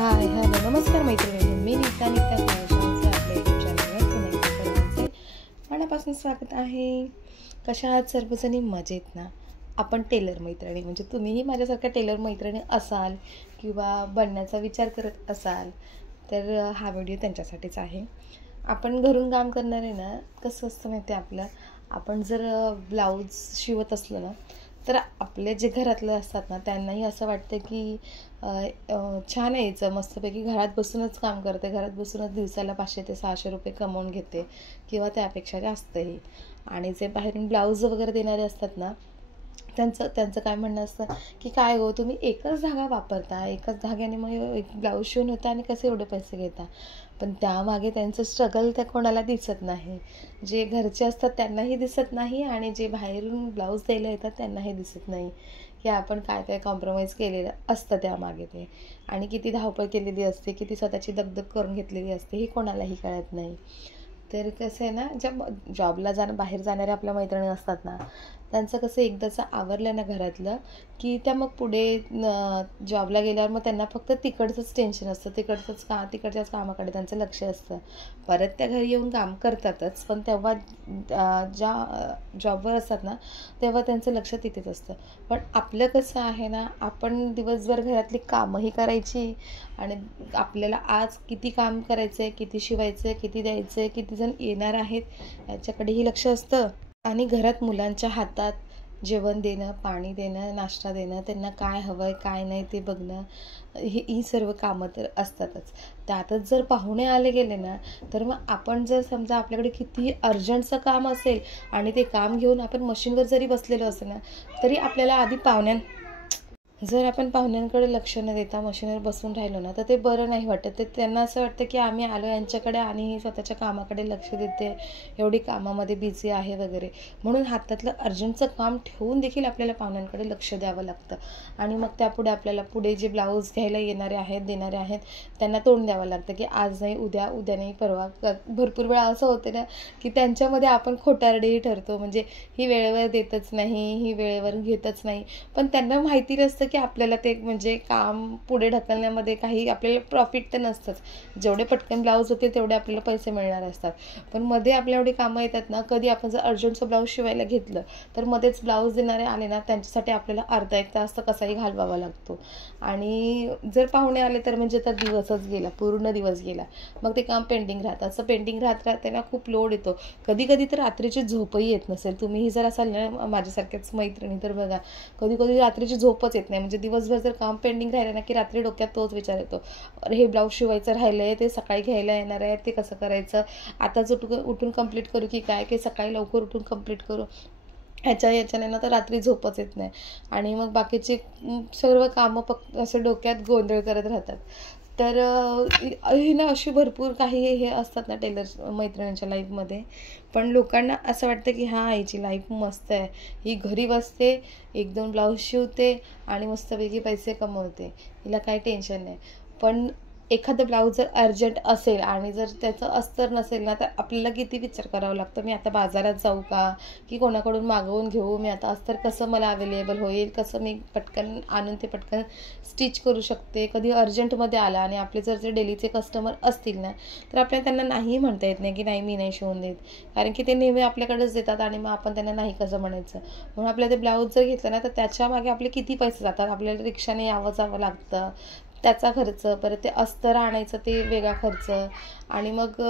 हाय, hello, नमस्कार मैत्रिणी. मी नीता फॅशनचे आपल्या यूट्यूब चॅनलवर पुन्हा एकदा सर्वांचे मनापासून स्वागत आहे. कशा आहात सर्वजणी? मजेत ना? आपण टेलर मैत्रिणी, म्हणजे तुम्हीही माझ्यासारख्या टेलर मैत्रिणी असाल किंवा बनण्याचा विचार करत असाल तर हा व्हिडिओ त्यांच्यासाठीच आहे. आपण घरून काम करणार आहे ना, कसं असतं माहिती आहे आपलं, आपण जर ब्लाऊज शिवत असलो ना तर आपले जे घरातले असतात ना त्यांनाही असं वाटतं की छान आहे यायचं, मस्तपैकी घरात बसूनच काम करते, घरात बसूनच दिवसाला 500 ते 600 रुपये कमवून घेते किंवा त्यापेक्षा जास्तही. आणि जे बाहेरून ब्लाऊज वगैरे देणारे असतात ना त्यांचं काय म्हणणं असतं की काय हो, तुम्ही एकच धागा वापरता, एकाच धाग्याने मग एक ब्लाऊज शिवून होता आणि कसे एवढे पैसे घेता. पण त्यामागे त्यांचं स्ट्रगल त्या कोणाला दिसत नाही. जे घरचे असतात त्यांनाही दिसत नाही आणि जे बाहेरून ब्लाऊज द्यायला येतात त्यांनाही दिसत नाही की आपण काय काय कॉम्प्रोमाइज केलेलं असतं त्यामागे ते, आणि किती धावपळ केलेली असते, किती स्वतःची दगदग करून घेतलेली असते हे कोणालाही कळत नाही. तर कसं आहे ना, ज्या जॉबला बाहेर जाणाऱ्या आपल्या मैत्रिणी असतात ना त्यांचं कसं एकदाचं आवरलं ना घरातलं की त्या मग पुढे जॉबला गेल्यावर मग त्यांना फक्त तिकडचंच टेन्शन असतं, तिकडच्याच कामाकडे त्यांचं लक्ष असतं. परत त्या घरी येऊन काम करतातच, पण तेव्हा ज्या जॉबवर असतात ना तेव्हा त्यांचं लक्ष तिथेच असतं. पण आपलं कसं आहे ना, आपण दिवसभर घरातली कामंही करायची आणि आपल्याला आज किती काम करायचं आहे, किती शिवायचं आहे, किती द्यायचं आहे, किती जण येणार आहेत याच्याकडेही लक्ष असतं. आणि घरात मुलांच्या हातात जेवण देणं, पाणी देणं, नाश्ता देणं, त्यांना काय हवं आहे काय नाही ते बघणं, ही सर्व कामं तर असतातच. त्यातच जर पाहुणे आले गेले ना तर मग आपण जर समजा आपल्याकडे किती अर्जंटचं काम असेल आणि ते काम घेऊन आपण मशीनवर जरी बसलेलो असेल ना तरी आपल्याला आधी जर आपण पाहुण्यांकडे लक्ष न देता मशीनवर बसून राहिलो ना तर ते बरं नाही वाटत. ते त्यांना असं वाटतं की आम्ही आलो यांच्याकडे आणि स्वतःच्या कामाकडे लक्ष देते, एवढी कामामध्ये बिझी आहे वगैरे. म्हणून हातातलं अर्जंटचं काम ठेवून देखील आपल्याला पाहुण्यांकडे लक्ष द्यावं लागतं. आणि मग त्यापुढे आपल्याला पुढे जे ब्लाऊज घ्यायला येणारे आहेत, देणारे आहेत त्यांना तोंड द्यावं लागतं की आज नाही उद्या, उद्या नाही परवा. भरपूर वेळा असं होते ना की त्यांच्यामध्ये आपण खोटारडेही ठरतो, म्हणजे ही वेळेवर देतच नाही, ही वेळेवर घेतच नाही. पण त्यांना माहिती नसतं की आपल्याला ते म्हणजे काम पुढे ढकलण्यामध्ये काही आपल्याला प्रॉफिट तर नसतंच. जेवढे पटकन ब्लाऊज होते तेवढे आपल्याला पैसे मिळणार असतात, पण मध्ये आपल्या एवढी कामं येतात ना, कधी आपण जर अर्जंटचं ब्लाऊज शिवायला घेतलं तर मध्येच ब्लाऊज देणारे आले ना त्यांच्यासाठी आपल्याला अर्धा एक तास तर कसाही घालवावा लागतो. आणि जर पाहुणे आले तर म्हणजे तर दिवसच गेला, पूर्ण दिवस गेला. मग ते काम पेंडिंग राहतं. असं पेंडिंग राहत ना खूप लोड येतो. कधी कधी तर रात्रीची झोपही येत नसेल. तुम्हीही जर असाल ना माझ्यासारख्याच मैत्रिणी तर बघा, कधी कधी रात्रीची झोपच येत नाही. म्हणजे दिवसभर जर काम पेंडिंग राहिलं ना की रात्री डोक्यात तोच विचार येतो, अरे हे ब्लाऊज शिवायचं राहिलं आहे, ते सकाळी घ्यायला येणार आहे, ते कसं करायचं, आताच उठून कंप्लीट करू की काय, की सकाळी लवकर उठून कंप्लीट करू. याच्याने ना तर रात्री झोपच येत नाही आणि मग बाकीची सर्व कामं फक्त असं डोक्यात गोंधळ करत राहतात. तर ही ना अशी भरपूर काही हे असतात ना टेलर मैत्रिणींच्या लाईफमध्ये. पण लोकांना असं वाटतं की हां हिची लाईफ मस्त आहे, ही घरी बसते, 1-2 ब्लाऊज शिवते आणि मस्तपैकी पैसे कमवते, हिला काही टेन्शन नाही. पण एखादं ब्लाऊज जर अर्जंट असेल आणि जर त्याचं अस्तर नसेल ना तर आपल्याला किती विचार करावा लागतो, मी आता बाजारात जाऊ का की कोणाकडून मागवून घेऊ, मी आता अस्तर कसं मला अवेलेबल होईल, कसं मी पटकन आणून ते पटकन स्टिच करू शकते. कधी अर्जंटमध्ये आला आणि आपले जर जे डेलीचे कस्टमर असतील ना तर आपल्याला त्यांना नाही म्हणता येत नाही की नाही मी नाही शिवून देत, कारण की ते नेहमी आपल्याकडेच देतात आणि मग आपण त्यांना नाही कसं म्हणायचं. म्हणून आपल्याला ते ब्लाऊज जर घेतलं ना तर त्याच्यामागे आपले किती पैसे जातात. आपल्याला रिक्षाने जावं लागतं, त्याचा खर्च, परत ते अस्तर आणायचं ते वेगळा खर्च. आणि मग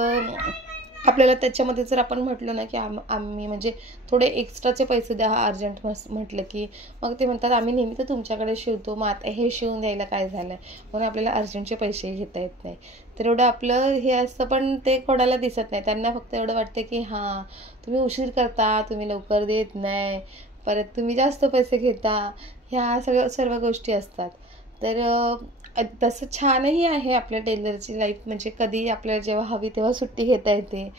आपल्याला त्याच्यामध्ये जर आपण म्हटलं ना की आम्ही म्हणजे थोडे एक्स्ट्राचे पैसे द्या अर्जंट म्हटलं की मग ते म्हणतात आम्ही नेहमी तर तुमच्याकडे शिवतो, मग आता हे शिवून द्यायला काय झालं, म्हणून आपल्याला अर्जंटचे पैसे घेता येत नाही. तर एवढं आपलं हे असतं, पण ते कोणाला दिसत नाही. त्यांना फक्त एवढं वाटतं की हां तुम्ही उशीर करता, तुम्ही लवकर देत नाही, परत तुम्ही जास्त पैसे घेता, ह्या सर्व गोष्टी असतात. तर तसं छानही आहे आपल्या टेलरची लाईफ, म्हणजे कधी आपल्याला जेव्हा हवी तेव्हा सुट्टी घेता येते,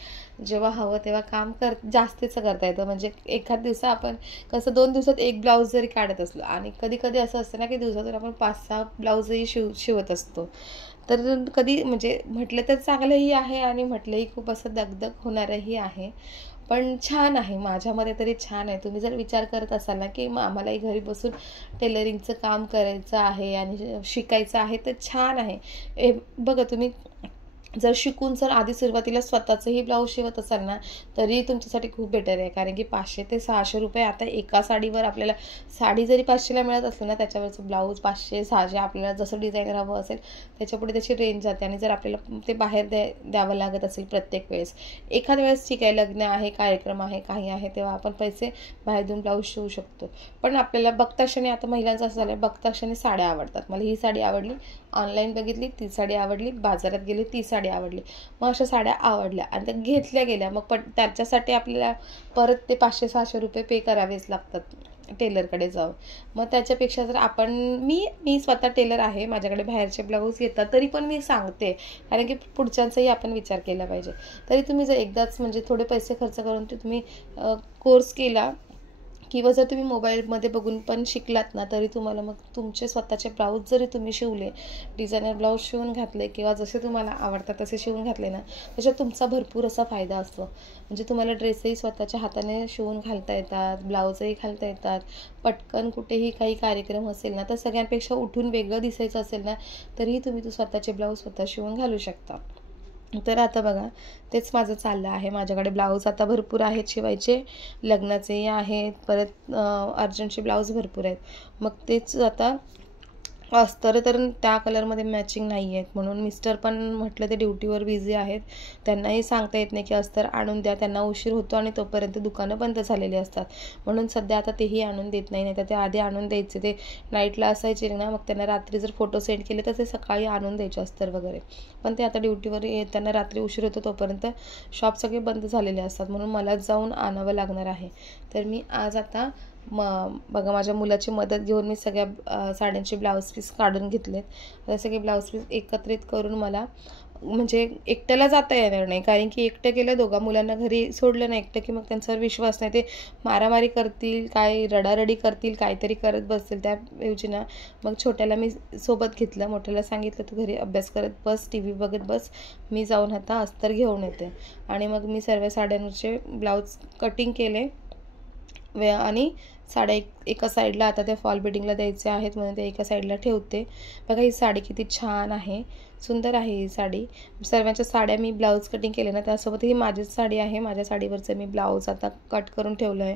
जेव्हा हवं तेव्हा काम जास्तीचं करता येतं. म्हणजे एखाद दिवसा आपण कसं 2 दिवसात एक ब्लाऊज जरी काढत असलो आणि कधी कधी असं असतं ना की दिवसातून आपण 5-6 ब्लाऊजही शिवत असतो. तर कधी म्हणजे म्हटलं तर चांगलंही आहे आणि म्हटलंही खूप असं दगदग होणारंही आहे. पण छान आहे, माझ्यामध्ये तरी छान आहे. तुम्ही जर विचार करत असाल ना की आम्हालाही घरी बसून टेलरिंगचं काम करायचं आहे आणि शिकायचं आहे, तर छान आहे. बघा तुम्ही जर शिकून जर आधी सुरुवातीला स्वतःचंही ब्लाऊज शिवत असाल ना, तरी तुमच्यासाठी खूप बेटर आहे. कारण की 500 ते 600 रुपये आता एका साडीवर आपल्याला, साडी जरी 500ला मिळत असली ना, त्याच्यावरचं ब्लाऊज 500-600, आपल्याला जसं डिझायनर हवं असेल त्याच्यापुढे त्याची रेंज जाते. आणि जर आपल्याला ते बाहेर द्यावं लागत असेल प्रत्येक वेळेस, एखाद्या वेळेस ठीक आहे, लग्न आहे, कार्यक्रम आहे, काही आहे, तेव्हा आपण पैसे बाहेर देऊन ब्लाऊज शिवू शकतो. पण आपल्याला बघताक्षणी, आता महिलांचं असं झालं, बघताक्षणी साड्या आवडतात. मला ही साडी आवडली, ऑनलाईन बघितली ती साडी आवडली, बाजारात गेली ती साडी आवडली, मग अशा साड्या आवडल्या आणि त्या घेतल्या गेल्या. मग पण त्याच्यासाठी आपल्याला परत ते 500-600 रुपये पे करावेच लागतात टेलरकडे जाऊन. मग त्याच्यापेक्षा जर आपण, मी स्वतः टेलर आहे, माझ्याकडे बाहेरचे ब्लाऊज येतात, तरी पण मी सांगते, कारण की पुढच्यांचाही आपण विचार केला पाहिजे. तरी तुम्ही जर एकदाच म्हणजे थोडे पैसे खर्च करून ते तुम्ही कोर्स केला किंवा जर तुम्ही मोबाईलमध्ये बघून पण शिकलात ना, तरी तुम्हाला मग तुमचे स्वतःचे ब्लाऊज जरी तुम्ही शिवले, डिझायनर ब्लाऊज शिवून घातले किंवा जसे तुम्हाला आवडतात तसे शिवून घातले ना, त्याच्यात तुमचा भरपूर असा फायदा असतो. म्हणजे तुम्हाला ड्रेसही स्वतःच्या हाताने शिवून घालता येतात, ब्लाऊजही घालता येतात. पटकन कुठेही काही कार्यक्रम असेल ना, तर सगळ्यांपेक्षा उठून वेगळं दिसायचं असेल ना, तरीही तुम्ही स्वतःचे ब्लाऊज स्वतः शिवून घालू शकता. तर आता बघा, तेच माझं चाललं आहे. माझ्याकडे ब्लाऊज आता भरपूर आहेत शिवायचे, लग्नाचेही आहेत, परत अर्जंटचे ब्लाऊज भरपूर आहेत. मग तेच आता अस्तर तर त्या कलरमध्ये मॅचिंग नाही आहेत, म्हणून मिस्टर पण म्हटलं ते ड्युटीवर बिझी आहेत, त्यांनाही सांगता येत नाही की अस्तर आणून द्या, त्यांना उशीर होतो आणि तोपर्यंत दुकानं बंद झालेली असतात. म्हणून सध्या आता तेही आणून देत नाही, तर ते आधी आणून द्यायचे. ते नाईटला असायचे ना, मग त्यांना रात्री जर फोटो सेंड केले तर ते सकाळी आणून द्यायचे अस्तर वगैरे. पण ते आता ड्युटीवर येताना रात्री उशीर होतो, तोपर्यंत शॉप सगळे बंद झालेले असतात, म्हणून मलाच जाऊन आणावं लागणार आहे. तर मी आज आता बघा, माझ्या मुलाची मदत घेऊन मी सगळ्या साड्यांचे ब्लाऊज पीस काढून घेतलेत. आता सगळे ब्लाऊज पीस एकत्रित करून मला, म्हणजे एकट्याला जाता येणार नाही, कारण की एकटं गेलं, दोघा मुलांना घरी सोडलं नाही एकटं की मग त्यांच्यावर विश्वास नाही, ते मारामारी करतील, काय रडारडी करतील, काहीतरी करत बसतील. त्याऐवजी ना, मग छोट्याला मी सोबत घेतलं, मोठ्याला सांगितलं तू घरी अभ्यास करत बस, TV बघत बस, मी जाऊन आता अस्तर घेऊन येते. आणि मग मी सर्व साड्यांवरचे ब्लाऊज कटिंग केले आणि साड्या एका साईडला आता त्या फॉल बिडिंगला द्यायचे आहेत, म्हणून ते एका साईडला ठेवते. बघा, ही साडी किती छान आहे, सुंदर आहे ही साडी. सर्वांच्या साड्या मी ब्लाऊज कटिंग केले ना, त्यासोबत ही माझीच साडी आहे. माझ्या साडीवरचं मी ब्लाऊज आता कट करून ठेवलं आहे,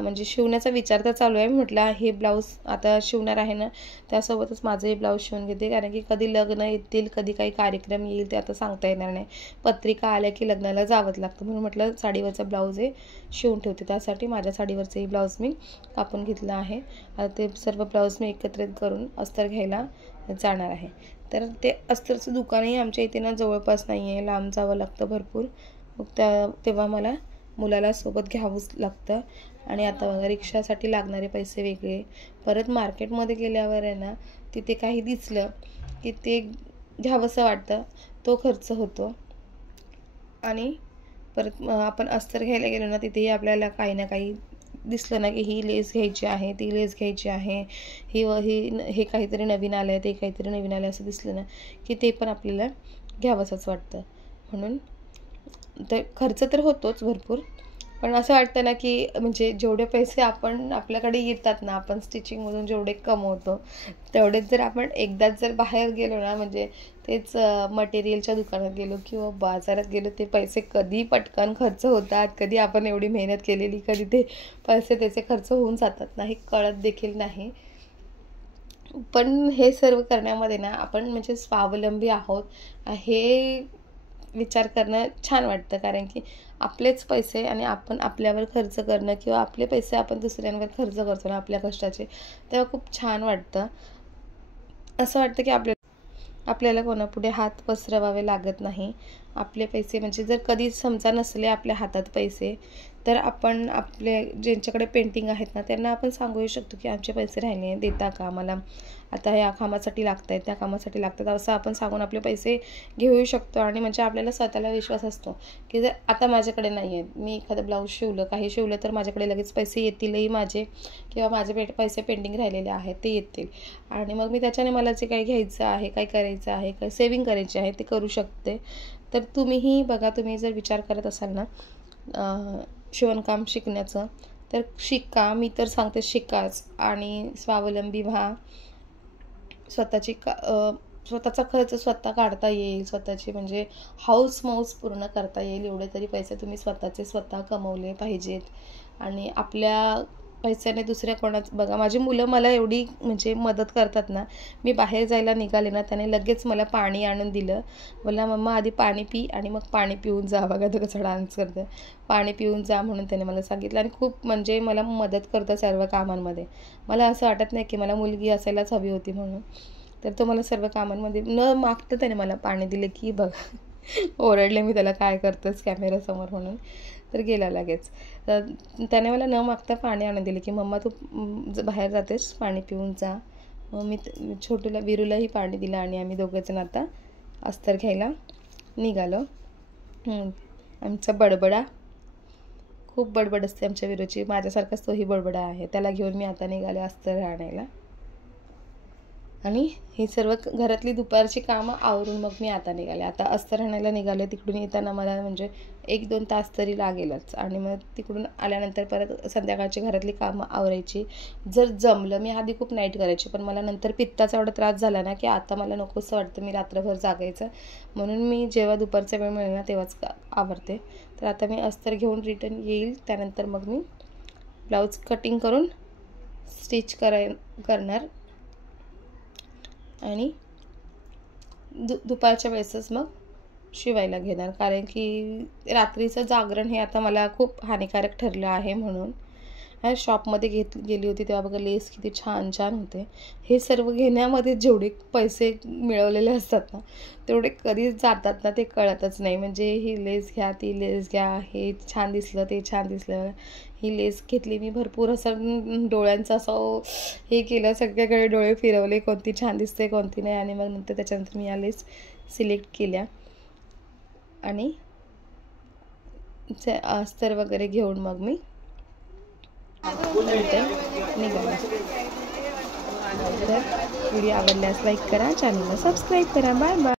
म्हणजे शिवण्याचा विचार तर चालू आहे. म्हटलं हे ब्लाऊज आता शिवणार आहे ना, त्यासोबतच माझंही ब्लाऊज शिवून घेते, कारण की कधी लग्न येतील, कधी काही कार्यक्रम येईल, ते आता सांगता येणार नाही. पत्रिका आल्या की लग्नाला जावंच लागतं, म्हणून म्हटलं साडीवरचा ब्लाऊज हे शिवून ठेवते. त्यासाठी माझ्या साडीवरचंही ब्लाऊज मी कापून घेतलं आहे. आता ते सर्व ब्लाऊज मी एकत्रित करून अस्तर घ्यायला जाणार आहे. तर ते अस्तरचं दुकानही आमच्या इथे ना जवळपास नाही आहे, लांब जावं लागतं भरपूर. मग तेव्हा मला मुलाला सोबत घ्यावंच लागतं. आणि आता बघा, रिक्षासाठी लागणारे पैसे वेगळे, परत मार्केटमध्ये गेल्यावर आहे ना, तिथे काही दिसलं की ते घ्यावंसं वाटतं, तो खर्च होतो. आणि परत आपण अस्तर घ्यायला गेलो ना, तिथेही आपल्याला काही ना काही दिसलं ना की ही लेस घ्यायची आहे, ती लेस घ्यायची आहे, हे काहीतरी नवीन आलं आहे, ते काहीतरी नवीन आलं आहे, असं दिसलं ना की ते पण आपल्याला घ्यावंसंच वाटतं. म्हणून तर खर्च तर होतोच भरपूर, पण असं वाटतं ना की म्हणजे जेवढे पैसे आपल्याकडे येतात ना, आपण स्टिचिंगमधून जेवढे कमवतो, तेवढेच जर आपण एकदाच जर बाहेर गेलो ना, म्हणजे तेच मटेरियलच्या दुकानात गेलो किंवा बाजारात गेलो, ते पैसे कधी पटकन खर्च होतात, कधी आपण एवढी मेहनत केलेली, कधी ते पैसे त्याचे खर्च होऊन जातात ना, हे कळत देखील नाही. पण हे सर्व करण्यामध्ये ना, आपण म्हणजे स्वावलंबी आहोत हे विचार करणं छान वाटतं, कारण की आपलेच पैसे आणि आपण आपल्यावर खर्च करणं किंवा आपले पैसे आपण दुसऱ्यांवर खर्च करतो ना आपल्या कष्टाचे, तेव्हा खूप छान वाटतं. असं वाटतं की आपल्याला कोणापुढे हात पसरवावे लागत नाही. आपले पैसे म्हणजे जर कधी समजा नसले आपल्या हातात पैसे, तर आपण ज्यांच्याकडे पेंटिंग आहेत ना, त्यांना आपण सांगू शकतो की आमचे पैसे राहिले, देता का आम्हाला, आता या कामासाठी लागत आहेत, त्या कामासाठी लागतात, असं आपण सांगून आपले पैसे घेऊ शकतो. आणि म्हणजे आपल्याला स्वतःला विश्वास असतो की जर आता माझ्याकडे नाही आहेत, मी एखादं ब्लाऊज शिवलं, काही शिवलं, तर माझ्याकडे लगेच पैसे येतीलही माझे, किंवा माझे पैसे पेंडिंग राहिलेले आहेत ते येतील. आणि मग मी त्याच्याने मला जे काही घ्यायचं आहे, काही करायचं आहे, काही सेविंग करायची आहे, ते करू शकते. तर तुम्हीही बघा, तुम्ही जर विचार करत असाल ना, शिवणकाम शिकण्याचं, तर शिका. मी तर सांगते शिकाच आणि स्वावलंबी व्हा. स्वतःचा खर्च स्वतः काढता येईल, स्वतःची म्हणजे हौस मौस पूर्ण करता येईल. एवढे तरी पैसे तुम्ही स्वतःचे स्वतः कमवले पाहिजेत. आणि आपल्या पैशाने दुसऱ्या कोणाच बघा, माझी मुलं मला एवढी म्हणजे मदत करतात ना. मी बाहेर जायला निघाले ना, त्याने लगेच मला पाणी आणून दिलं. बोलला मम्मा आधी पाणी पी आणि मग पाणी पिऊन जा. बघा तो कसा डान्स करतं. पाणी पिऊन जा म्हणून त्याने मला सांगितलं आणि खूप म्हणजे मला मदत करतं सर्व कामांमध्ये. मला असं वाटत नाही की मला मुलगी असायलाच हवी होती म्हणून. तर तो मला सर्व कामांमध्ये न मागता त्याने मला पाणी दिलं की बघा. ओरडले मी त्याला, काय करतोस कॅमेरासमोर म्हणून. तर गेला लगेच. तर त्याने मला न मागता पाणी आणून दिले की मम्मा तू बाहेर जातेस पाणी पिऊन जा. मग मी छोटूला विरूलाही पाणी दिलं आणि आम्ही दोघंजण आता अस्तर घ्यायला निघालो. आमचा बडबडा खूप बडबड असते आमच्या विरूची. माझ्यासारखाच तोही बडबडा आहे. त्याला घेऊन मी आता निघाले अस्तर आणायला. आणि ही सर्व घरातली दुपारची कामं आवरून मग मी आता निघाले. आता अस्तर आणायला निघाले. तिकडून येताना मला म्हणजे 1-2 तास तरी लागेलच. आणि मग तिकडून आल्यानंतर परत संध्याकाळची घरातली कामं आवरायची. जर जमलं, मी आधी खूप नाईट करायची, पण मला नंतर पित्ताचा एवढा त्रास झाला ना की आता मला नकोसं वाटतं मी रात्रभर जागायचं. म्हणून मी जेव्हा दुपारचा वेळ मिळेल ना तेव्हाच आवरते. तर आता मी अस्तर घेऊन रिटर्न येईल. त्यानंतर मग मी ब्लाऊज कटिंग करून स्टिच करणार आणि दुपारच्या वेळेसच मग शिवायला घेणार. कारण की रात्रीचं जागरण हे आता मला खूप हानिकारक ठरलं आहे. म्हणून शॉपमध्ये गेली होती तेव्हा बघा लेस किती छान छान होते. हे सर्व घेण्यामध्ये जेवढे पैसे मिळवलेले असतात ना तेवढे कधी जातात ना ते कळतच नाही. म्हणजे ही लेस घ्या, ती लेस घ्या, हे छान दिसलं, ते छान दिसलं. ही लेस घेतली मी भरपूर, असं डोळ्यांचं असं हे केलं, सगळ्याकडे डोळे फिरवले कोणती छान दिसते कोणती नाही. आणि मग नंतर त्याच्यानंतर मी या लेस सिलेक्ट केल्या आणि अस्तर वगैरे घेऊन मग मी निघाला. तर व्हिडिओ आवडल्यास लाईक करा, चॅनलला सबस्क्राईब करा. Bye bye.